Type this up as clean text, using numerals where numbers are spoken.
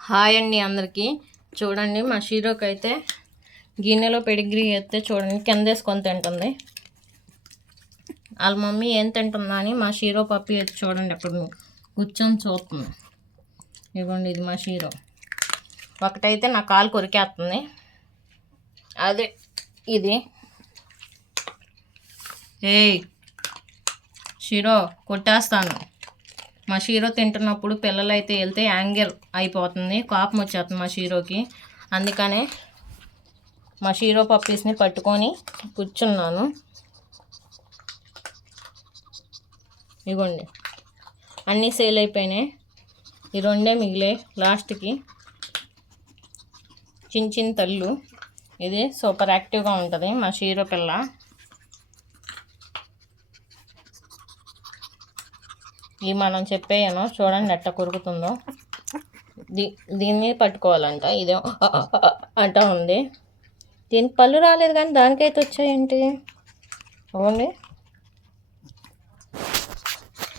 Hi అండి అందరికీ. చూడండి మా షీరోకి అయితే గిన్నెలో పెడిగ్రీ వేస్తే చూడండి కింద వేసుకొని తింటుంది. వాళ్ళ మమ్మీ ఏం తింటుందా అని మా షీరో పప్పి అయితే చూడండి అక్కడ కూర్చొని చూస్తుంది. ఇదిగోండి ఇది మా షీరో. ఒకటైతే నా కాలు కొరికేస్తుంది, అదే ఇది. ఏయ్ షీరో కొట్టేస్తాను. మా షీరో తింటున్నప్పుడు పిల్లలు అయితే వెళ్తే యాంగర్ అయిపోతుంది, కోపం వచ్చేస్తుంది మా షీరోకి. అందుకనే మా షీరో పప్పీస్ని పట్టుకొని కూర్చున్నాను. ఇగోండి అన్నీ సేల్ అయిపోయినాయి, ఈ రెండే మిగిలే లాస్ట్కి. చిన్న చిన్న తల్లు, ఇది సూపర్ యాక్టివ్గా ఉంటుంది మా షీరో పిల్ల. ఇవి మనం చెప్పేయను చూడండి ఎట్ట కొరుకుతుందో. దీన్ని పట్టుకోవాలంట, ఇదే అంట ఉంది. దీనికి పళ్ళు రాలేదు కానీ దానికైతే వచ్చాయేంటి? అవునండి.